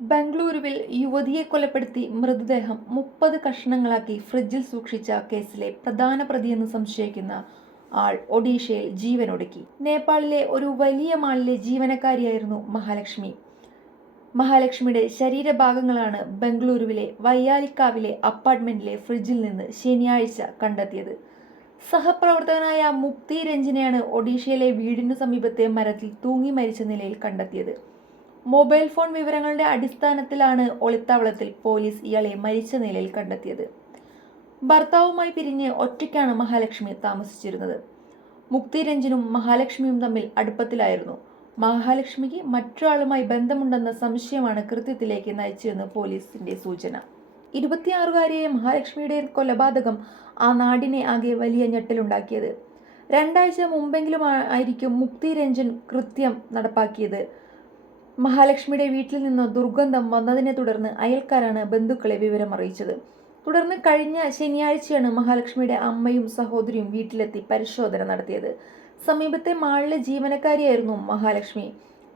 ബംഗളൂരുവിൽ യുവതിയെ കൊലപ്പെടുത്തി മൃതദേഹം മുപ്പത് കഷ്ണങ്ങളാക്കി ഫ്രിഡ്ജിൽ സൂക്ഷിച്ച കേസിലെ പ്രധാന പ്രതിയെന്ന് സംശയിക്കുന്ന ആൾ ഒഡീഷയിൽ ജീവനൊടുക്കി. നേപ്പാളിലെ ഒരു വലിയ മാളിലെ ജീവനക്കാരിയായിരുന്നു മഹാലക്ഷ്മി. മഹാലക്ഷ്മിയുടെ ശരീരഭാഗങ്ങളാണ് ബംഗളൂരുവിലെ വയ്യാലിക്കാവിലെ അപ്പാർട്ട്മെന്റിലെ ഫ്രിഡ്ജിൽ നിന്ന് ശനിയാഴ്ച കണ്ടെത്തിയത്. സഹപ്രവർത്തകനായ മുക്തി രഞ്ജിനെയാണ് ഒഡീഷയിലെ വീടിനു സമീപത്തെ മരത്തിൽ തൂങ്ങി മരിച്ച നിലയിൽ കണ്ടെത്തിയത്. മൊബൈൽ ഫോൺ വിവരങ്ങളുടെ അടിസ്ഥാനത്തിലാണ് ഒളിത്താവളത്തിൽ പോലീസ് ഇയാളെ മരിച്ച നിലയിൽ കണ്ടെത്തിയത്. ഭർത്താവുമായി പിരിഞ്ഞ് ഒറ്റയ്ക്കാണ് മഹാലക്ഷ്മി താമസിച്ചിരുന്നത്. മുക്തിരഞ്ജനും മഹാലക്ഷ്മിയും തമ്മിൽ അടുപ്പത്തിലായിരുന്നു. മഹാലക്ഷ്മിക്ക് മറ്റൊരാളുമായി ബന്ധമുണ്ടെന്ന സംശയമാണ് കൃത്യത്തിലേക്ക് നയിച്ചതെന്ന് പോലീസിന്റെ സൂചന. ഇരുപത്തിയാറുകാരിയായ മഹാലക്ഷ്മിയുടെ കൊലപാതകം ആ നാടിനെ ആകെ വലിയ ഞെട്ടലുണ്ടാക്കിയത്. രണ്ടാഴ്ച മുമ്പെങ്കിലും ആയിരിക്കും മുക്തി രഞ്ജൻ കൃത്യം നടപ്പാക്കിയത്. മഹാലക്ഷ്മിയുടെ വീട്ടിൽ നിന്ന് ദുർഗന്ധം വന്നതിനെ തുടർന്ന് അയൽക്കാരാണ് ബന്ധുക്കളെ വിവരം അറിയിച്ചത് തുടർന്ന് കഴിഞ്ഞ ശനിയാഴ്ചയാണ് മഹാലക്ഷ്മിയുടെ അമ്മയും സഹോദരിയും വീട്ടിലെത്തി പരിശോധന നടത്തിയത്. സമീപത്തെ മാളിലെ ജീവനക്കാരിയായിരുന്നു മഹാലക്ഷ്മി.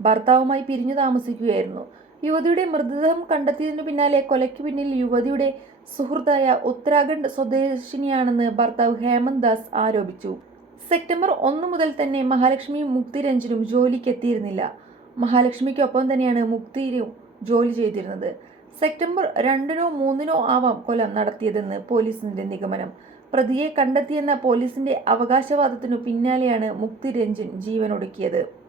ഭർത്താവുമായി പിരിഞ്ഞു താമസിക്കുകയായിരുന്നു. യുവതിയുടെ മൃതദേഹം കണ്ടെത്തിയതിനു പിന്നാലെ കൊലയ്ക്ക് പിന്നിൽ യുവതിയുടെ സുഹൃത്തായ ഉത്തരാഖണ്ഡ് സ്വദേശിനിയാണെന്ന് ഭർത്താവ് ഹേമന്ത് ദാസ് ആരോപിച്ചു. സെപ്റ്റംബർ ഒന്ന് മുതൽ തന്നെ മഹാലക്ഷ്മിയും മുക്തിരഞ്ജനും ജോലിക്ക് എത്തിയിരുന്നില്ല മഹാലക്ഷ്മിക്കൊപ്പം തന്നെയാണ് മുക്തിയിലും ജോലി ചെയ്തിരുന്നത്. സെപ്റ്റംബർ രണ്ടിനോ മൂന്നിനോ ആവാം കൊലം നടത്തിയതെന്ന് പോലീസിന്റെ നിഗമനം. പ്രതിയെ കണ്ടെത്തിയെന്ന പോലീസിന്റെ അവകാശവാദത്തിനു പിന്നാലെയാണ് മുക്തി രഞ്ജൻ ജീവനൊടുക്കിയത്.